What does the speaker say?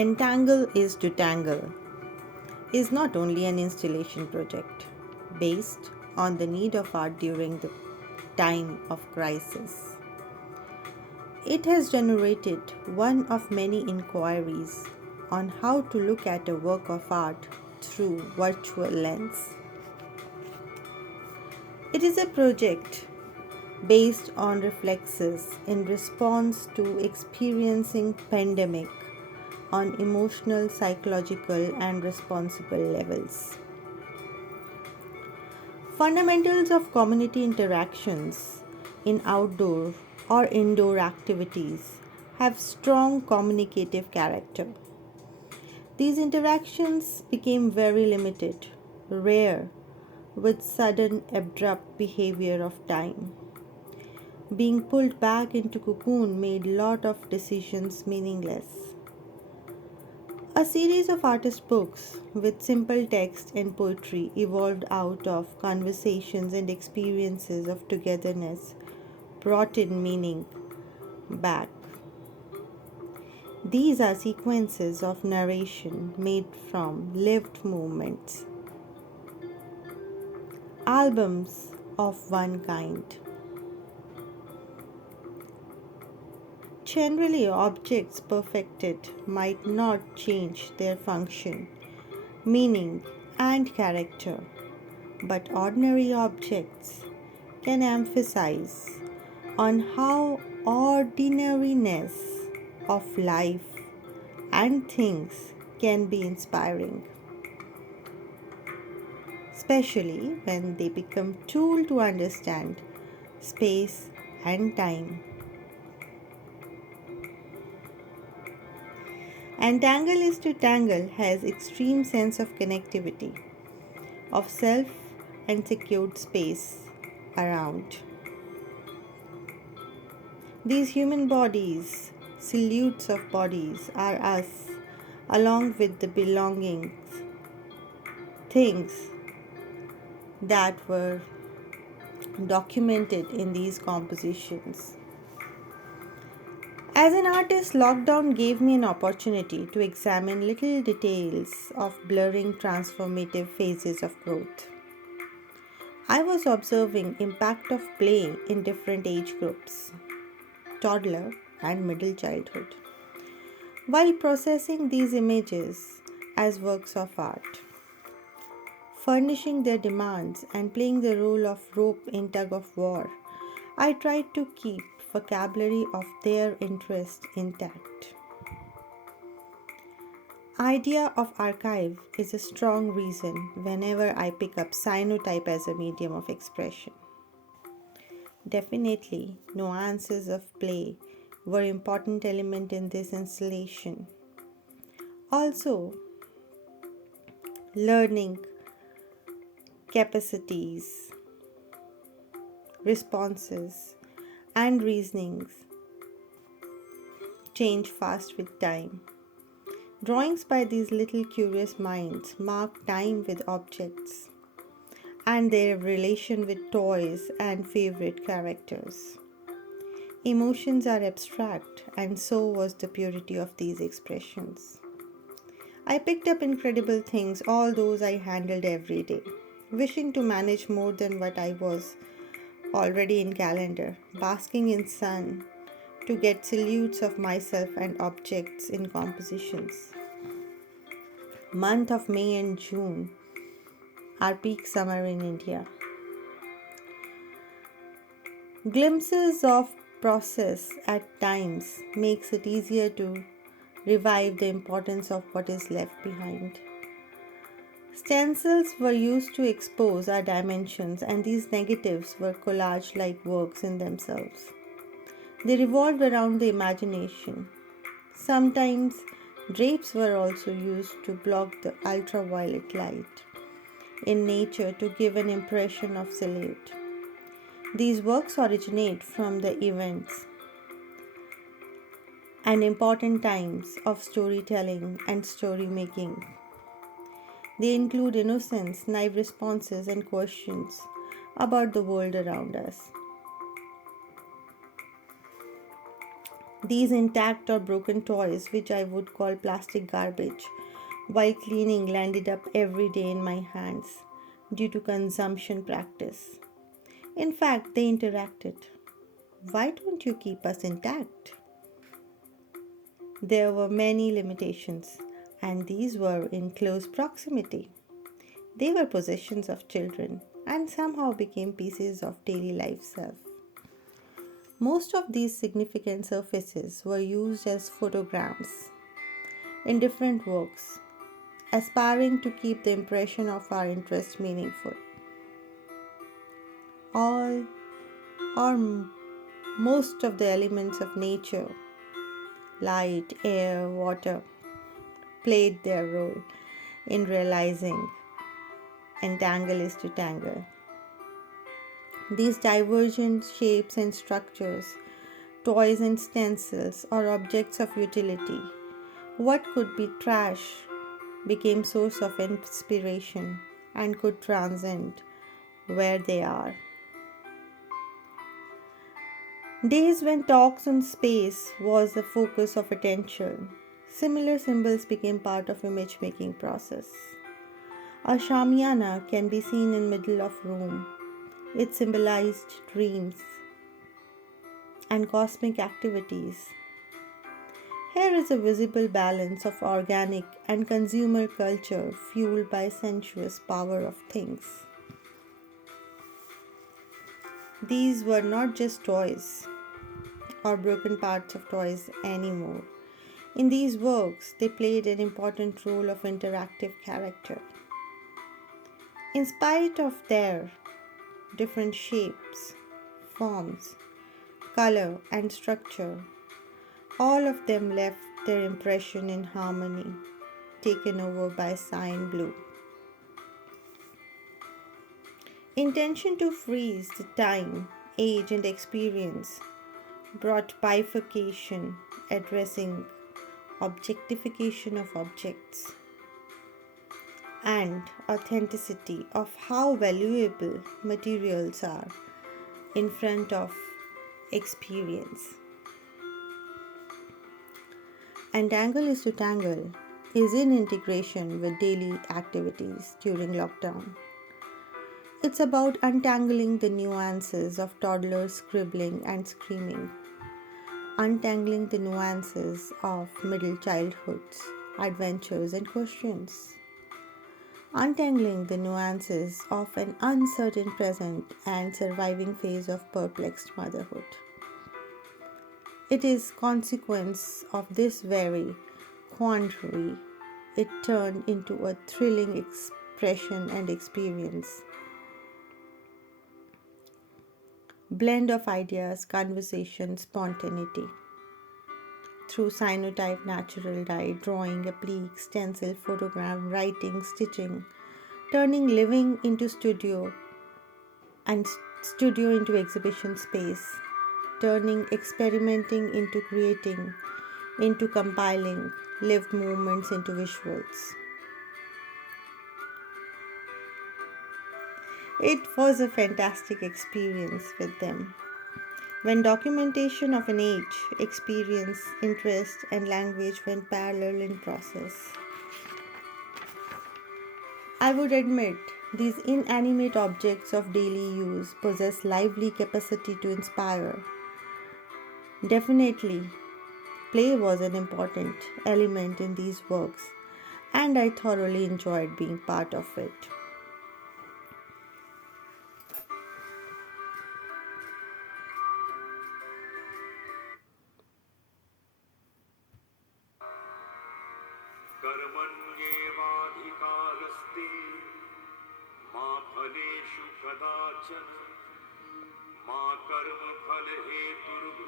Entangle is to Tangle is not only an installation project based on the need of art during the time of crisis. It has generated one of many inquiries on how to look at a work of art through virtual lens. It is a project based on reflexes in response to experiencing pandemic on emotional, psychological and responsible levels. Fundamentals of community interactions in outdoor or indoor activities have strong communicative character. These interactions became very limited, rare, with sudden abrupt behavior of time. Being pulled back into cocoon made lot of decisions meaningless. A series of artist books with simple text and poetry evolved out of conversations and experiences of togetherness, brought in meaning back. These are sequences of narration made from lived moments, albums of one kind. Generally, objects perfected might not change their function, meaning, and character, but ordinary objects can emphasize on how ordinariness of life and things can be inspiring, especially when they become tool to understand space and time. Entangle is to Tangle has extreme sense of connectivity, of self and secured space around. These human bodies, silhouettes of bodies, are us, along with the belongings, things that were documented in these compositions. As an artist, lockdown gave me an opportunity to examine little details of blurring transformative phases of growth. I was observing impact of play in different age groups, toddler and middle childhood, while processing these images as works of art, furnishing their demands and playing the role of rope in tug of war. I tried to keep vocabulary of their interest intact. Idea of archive is a strong reason whenever I pick up cyanotype as a medium of expression. Definitely, nuances of play were important element in this installation. Also, learning capacities, responses, and reasonings change fast with time. Drawings by these little curious minds mark time with objects and their relation with toys and favorite characters. Emotions are abstract, and so was the purity of these expressions. I picked up incredible things, all those I handled every day, wishing to manage more than what I was already in calendar, basking in sun to get silhouettes of myself and objects in compositions. Month of May and June are peak summer in India. Glimpses of process at times makes it easier to revive the importance of what is left behind. Stencils were used to expose our dimensions, and these negatives were collage like works in themselves. They revolved around the imagination. Sometimes drapes were also used to block the ultraviolet light in nature to give an impression of silhouette. These works originate from the events and important times of storytelling and story making. They include innocence, naive responses, and questions about the world around us. These intact or broken toys, which I would call plastic garbage, while cleaning landed up every day in my hands due to consumption practice. In fact, they interacted. Why don't you keep us intact? There were many limitations, and these were in close proximity. They were possessions of children and somehow became pieces of daily life self. Most of these significant surfaces were used as photograms in different works, aspiring to keep the impression of our interest meaningful. All or most of the elements of nature, light, air, water, played their role in realizing entangle is to tangle. These divergent shapes and structures, toys and stencils, or objects of utility, what could be trash became source of inspiration and could transcend where they are. Days when talks on space was the focus of attention, similar symbols became part of image making process. A shamiana can be seen in middle of room. It symbolized dreams and cosmic activities. Here is a visible balance of organic and consumer culture fueled by sensuous power of things. These were not just toys or broken parts of toys anymore. In these works, they played an important role of interactive character. In spite of their different shapes, forms, color, and structure, all of them left their impression in harmony, taken over by cyan blue. Intention to freeze the time, age, and experience brought bifurcation, addressing objectification of objects and authenticity of how valuable materials are in front of experience. Entangle is to tangle is in integration with daily activities during lockdown. It's about untangling the nuances of toddlers scribbling and screaming, untangling the nuances of middle childhoods, adventures, and questions, untangling the nuances of an uncertain present and surviving phase of perplexed motherhood. It is consequence of this very quandary it turned into a thrilling expression and experience. Blend of ideas, conversation, spontaneity. Through cyanotype, natural dye, drawing, applique, stencil, photogram, writing, stitching, turning living into studio and studio into exhibition space, turning experimenting into creating, into compiling, lived moments into visuals. It was a fantastic experience with them. When documentation of an age, experience, interest, and language went parallel in process. I would admit these inanimate objects of daily use possess lively capacity to inspire. Definitely, play was an important element in these works, and I thoroughly enjoyed being part of it. कर्मण्येवाधिकारस्ते मा फलेषु कदाचन मा कर्मफलहेतुर्भुर्मा